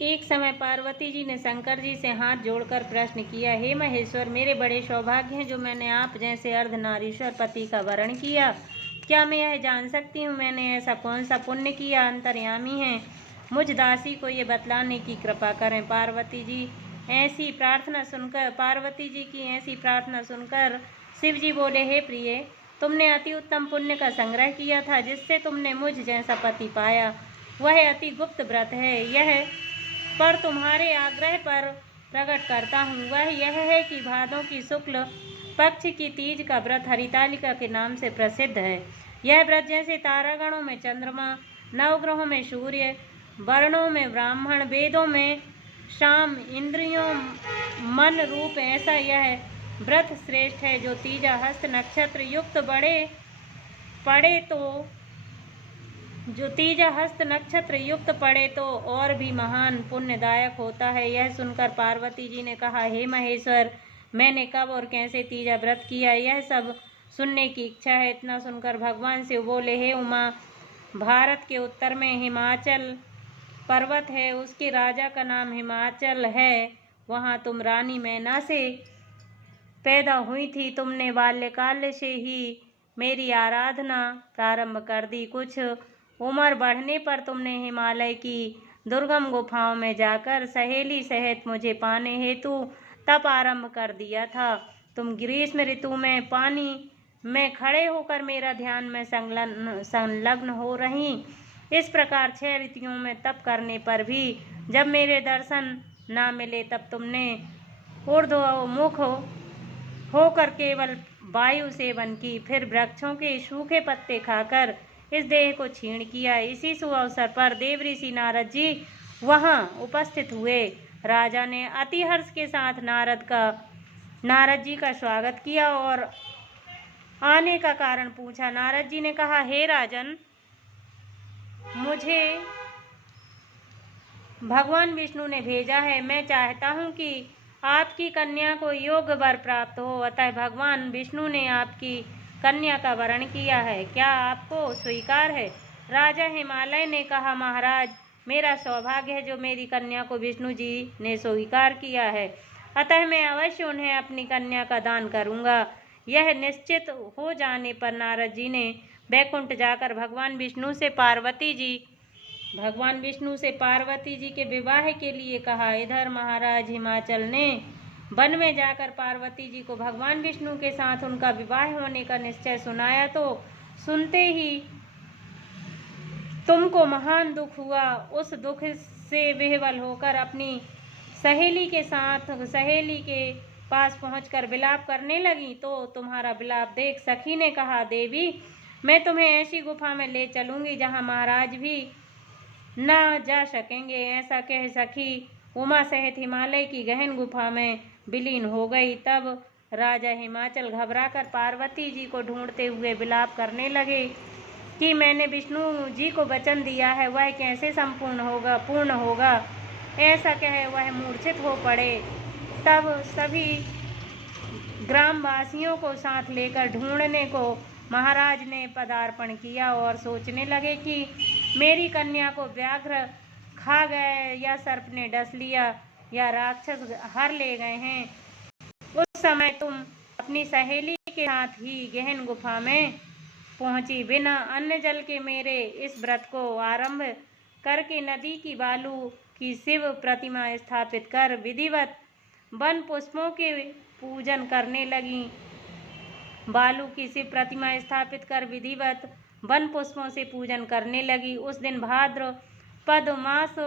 एक समय पार्वती जी ने शंकर जी से हाथ जोड़कर प्रश्न किया, हे महेश्वर, मेरे बड़े सौभाग्य हैं जो मैंने आप जैसे अर्धनारीश्वर पति का वरण किया। क्या मैं यह जान सकती हूँ मैंने ऐसा कौन सा पुण्य किया? अंतर्यामी हैं, मुझ दासी को ये बतलाने की कृपा करें। पार्वती जी की ऐसी प्रार्थना सुनकर शिव जी बोले, हे प्रिय, तुमने अति उत्तम पुण्य का संग्रह किया था जिससे तुमने मुझ जैसा पति पाया। वह अति गुप्त व्रत है, यह पर तुम्हारे आग्रह पर प्रकट करता हूँ। वह यह है कि भादों की शुक्ल पक्ष की तीज का व्रत हरितालिका के नाम से प्रसिद्ध है। यह व्रत जैसे तारागणों में चंद्रमा, नवग्रहों में सूर्य, वर्णों में ब्राह्मण, वेदों में शाम, इंद्रियों मन रूप, ऐसा यह व्रत श्रेष्ठ है। जो तीजा हस्त नक्षत्र युक्त पड़े तो और भी महान पुण्यदायक होता है। यह सुनकर पार्वती जी ने कहा, हे महेश्वर, मैंने कब और कैसे तीजा व्रत किया, यह सब सुनने की इच्छा है। इतना सुनकर भगवान शिव बोले, हे उमा, भारत के उत्तर में हिमाचल पर्वत है, उसके राजा का नाम हिमाचल है। वहाँ तुम रानी मैना से पैदा हुई थी। तुमने बाल्यकाल से ही मेरी आराधना प्रारंभ कर दी। कुछ उम्र बढ़ने पर तुमने हिमालय की दुर्गम गुफाओं में जाकर सहेली सहित मुझे पाने हेतु तप आरंभ कर दिया था। तुम ग्रीष्म ऋतु में पानी में खड़े होकर मेरा ध्यान में संलग्न हो रही। इस प्रकार 6 ऋतुओं में तप करने पर भी जब मेरे दर्शन न मिले तब तुमने ऊर्ध्वमुख होकर केवल वायु सेवन की, फिर वृक्षों के सूखे पत्ते खाकर इस देह को क्षीण किया। इसी शुभ अवसर पर देव ऋषि नारद जी वहां उपस्थित हुए। राजा ने अति हर्ष के साथ नारद जी का स्वागत किया और आने का कारण पूछा। नारद जी ने कहा, हे राजन, मुझे भगवान विष्णु ने भेजा है। मैं चाहता हूँ कि आपकी कन्या को योग्य वर प्राप्त हो, अतः भगवान विष्णु ने आपकी कन्या का वरण किया है। क्या आपको स्वीकार है? राजा हिमालय ने कहा, महाराज, मेरा सौभाग्य है जो मेरी कन्या को विष्णु जी ने स्वीकार किया है, अतः मैं अवश्य उन्हें अपनी कन्या का दान करूंगा। यह निश्चित हो जाने पर नारद जी ने वैकुंठ जाकर भगवान विष्णु से पार्वती जी के विवाह के लिए कहा। इधर महाराज हिमाचल ने वन में जाकर पार्वती जी को भगवान विष्णु के साथ उनका विवाह होने का निश्चय सुनाया तो सुनते ही तुमको महान दुख हुआ। उस दुख से विह्वल होकर अपनी सहेली के पास पहुंचकर विलाप करने लगी तो तुम्हारा विलाप देख सखी ने कहा, देवी, मैं तुम्हें ऐसी गुफा में ले चलूंगी जहां महाराज भी न जा सकेंगे। ऐसा कह सखी उमा सहित हिमालय की गहन गुफा में विलीन हो गई। तब राजा हिमाचल घबराकर पार्वती जी को ढूंढते हुए विलाप करने लगे कि मैंने विष्णु जी को वचन दिया है, वह कैसे पूर्ण होगा। ऐसा कह वह मूर्छित हो पड़े। तब सभी ग्रामवासियों को साथ लेकर ढूंढने को महाराज ने पदार्पण किया और सोचने लगे कि मेरी कन्या को व्याघ्र खा गए या सर्प ने डस लिया या राक्षस हर ले गए हैं। उस समय तुम अपनी सहेली के साथ ही गहन गुफा में पहुंची। बिना अन्न जल के मेरे इस व्रत को आरंभ करके नदी की बालू की शिव प्रतिमा स्थापित कर विधिवत वन पुष्पों के पूजन करने लगी। बालू की शिव प्रतिमा स्थापित कर विधिवत वन पुष्पों से पूजन करने लगी। उस दिन भाद्रपद मास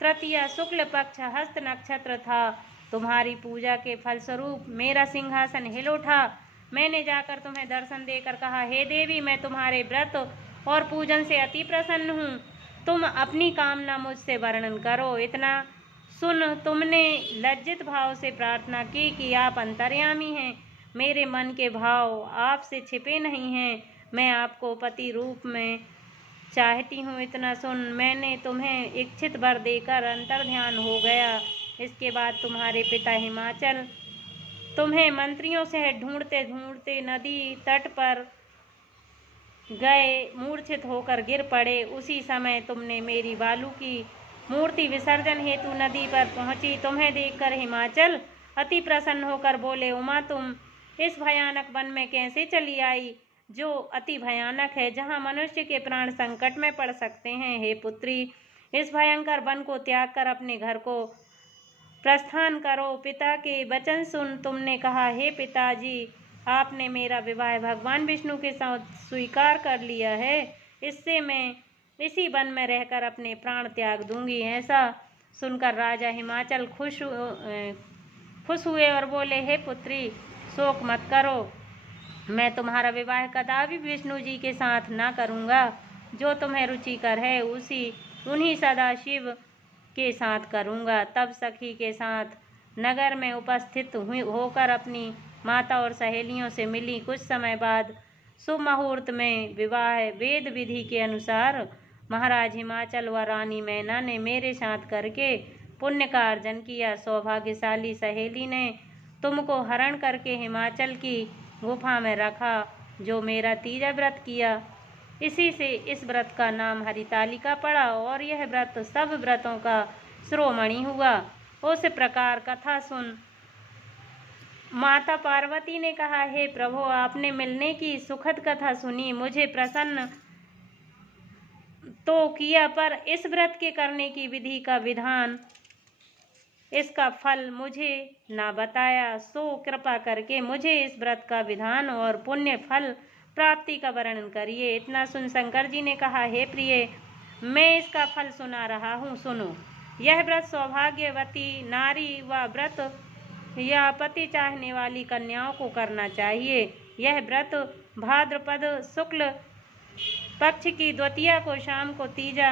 तृतीया शुक्ल पक्ष हस्त नक्षत्र था। तुम्हारी पूजा के फलस्वरूप मेरा सिंहासन हिल उठा। मैंने जाकर तुम्हें दर्शन देकर कहा, हे देवी, मैं तुम्हारे व्रत और पूजन से अति प्रसन्न हूँ। तुम अपनी कामना मुझसे वर्णन करो। इतना सुन तुमने लज्जित भाव से प्रार्थना की कि आप अंतर्यामी हैं, मेरे मन के भाव आपसे छिपे नहीं हैं, मैं आपको पति रूप में चाहती हूँ। इतना सुन मैंने तुम्हें इच्छित वर देकर अंतर्ध्यान हो गया। इसके बाद तुम्हारे पिता हिमाचल तुम्हें मंत्रियों से ढूंढते ढूंढते नदी तट पर गए, मूर्छित होकर गिर पड़े। उसी समय तुमने मेरी बालू की मूर्ति विसर्जन हेतु नदी पर पहुंची। तुम्हें देखकर हिमाचल अति प्रसन्न होकर बोले, उमा तुम इस भयानक वन में कैसे चली आई, जो अति भयानक है, जहाँ मनुष्य के प्राण संकट में पड़ सकते हैं। हे पुत्री, इस भयंकर वन को त्याग कर अपने घर को प्रस्थान करो। पिता के वचन सुन। तुमने कहा, हे पिताजी, आपने मेरा विवाह भगवान विष्णु के साथ स्वीकार कर लिया है, इससे मैं इसी वन में रहकर अपने प्राण त्याग दूंगी। ऐसा सुनकर राजा हिमाचल खुश हुए और बोले, हे पुत्री, शोक मत करो, मैं तुम्हारा विवाह कदापि विष्णु जी के साथ न करूँगा। जो तुम्हें रुचिकर है उन्हीं सदाशिव के साथ करूँगा। तब सखी के साथ नगर में उपस्थित होकर अपनी माता और सहेलियों से मिली। कुछ समय बाद शुभ मुहूर्त में विवाह वेद विधि के अनुसार महाराज हिमाचल व रानी मैना ने मेरे साथ करके पुण्य का अर्जन किया। सौभाग्यशाली सहेली ने तुमको हरण करके हिमाचल की गुफा में रखा, जो मेरा तीजा व्रत किया। इसी से इस व्रत का नाम हरितालिका पड़ा और यह व्रत सब व्रतों का शिरोमणि हुआ। उस प्रकार कथा सुन माता पार्वती ने कहा, हे प्रभु, आपने मिलने की सुखद कथा सुनी, मुझे प्रसन्न तो किया, पर इस व्रत के करने की विधि का विधान, इसका फल मुझे ना बताया। सो कृपा करके मुझे इस व्रत का विधान और पुण्य फल प्राप्ति का वर्णन करिए। इतना सुन शंकर जी ने कहा, हे प्रिय, मैं इसका फल सुना रहा हूँ, सुनो। यह व्रत सौभाग्यवती नारी व व्रत या पति चाहने वाली कन्याओं को करना चाहिए। यह व्रत भाद्रपद शुक्ल पक्ष की द्वितीया को शाम को तीजा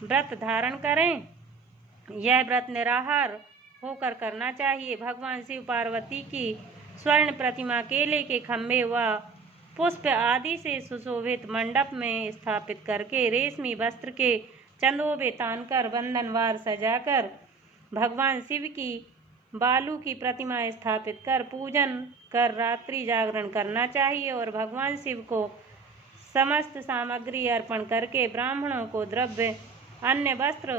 व्रत धारण करें। यह व्रत निराहार होकर करना चाहिए। भगवान शिव पार्वती की स्वर्ण प्रतिमा केले के खंभे व पुष्प आदि से सुशोभित मंडप में स्थापित करके रेशमी वस्त्र के चंदोबे तानकर बंधनवार सजाकर भगवान शिव की बालू की प्रतिमा स्थापित कर पूजन कर रात्रि जागरण करना चाहिए और भगवान शिव को समस्त सामग्री अर्पण करके ब्राह्मणों को द्रव्य, अन्य, वस्त्र,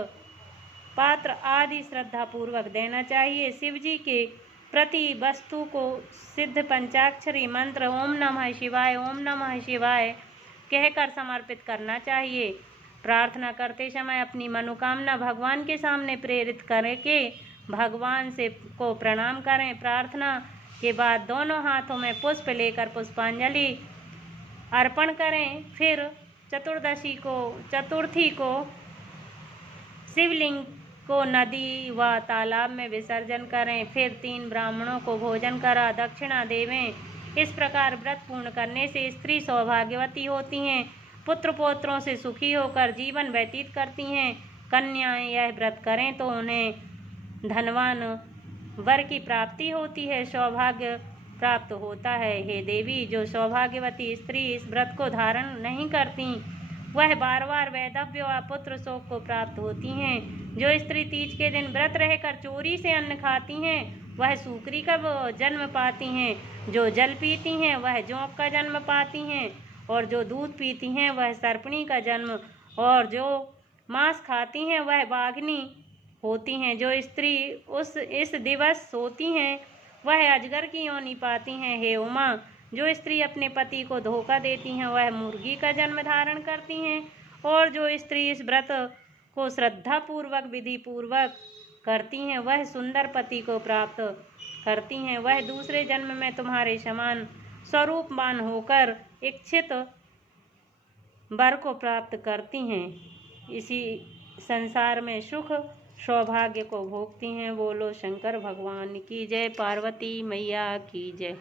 पात्र आदि श्रद्धा पूर्वक देना चाहिए। शिव जी के प्रति वस्तु को सिद्ध पंचाक्षरी मंत्र ओम नमः शिवाय कहकर समर्पित करना चाहिए। प्रार्थना करते समय अपनी मनोकामना भगवान के सामने प्रेरित करके भगवान से को प्रणाम करें। प्रार्थना के बाद दोनों हाथों में पुष्प लेकर पुष्पांजलि अर्पण करें। फिर चतुर्थी को शिवलिंग को नदी व तालाब में विसर्जन करें। फिर 3 ब्राह्मणों को भोजन करा दक्षिणा देवें। इस प्रकार व्रत पूर्ण करने से स्त्री सौभाग्यवती होती हैं, पुत्र पौत्रों से सुखी होकर जीवन व्यतीत करती हैं। कन्याएं यह व्रत करें तो उन्हें धनवान वर की प्राप्ति होती है, सौभाग्य प्राप्त होता है। हे देवी, जो सौभाग्यवती स्त्री इस व्रत को धारण नहीं करती वह बार बार वैधव्य व पुत्र शोक को प्राप्त होती हैं। जो स्त्री तीज के दिन व्रत रहकर चोरी से अन्न खाती हैं वह सूकरी का जन्म पाती हैं। जो जल पीती हैं वह जोंक का जन्म पाती हैं और जो दूध पीती हैं वह सर्पणी का जन्म, और जो मांस खाती हैं वह बाघनी होती हैं। जो स्त्री इस दिवस सोती हैं वह अजगर की योनि पाती हैं। हे उमा, जो स्त्री अपने पति को धोखा देती हैं वह मुर्गी का जन्म धारण करती हैं, और जो स्त्री इस व्रत को श्रद्धा पूर्वक विधि पूर्वक करती हैं वह सुंदर पति को प्राप्त करती हैं। वह दूसरे जन्म में तुम्हारे समान स्वरूपवान होकर इच्छित वर को प्राप्त करती हैं, इसी संसार में सुख सौभाग्य को भोगती हैं। बोलो शंकर भगवान की जय, पार्वती मैया की जय।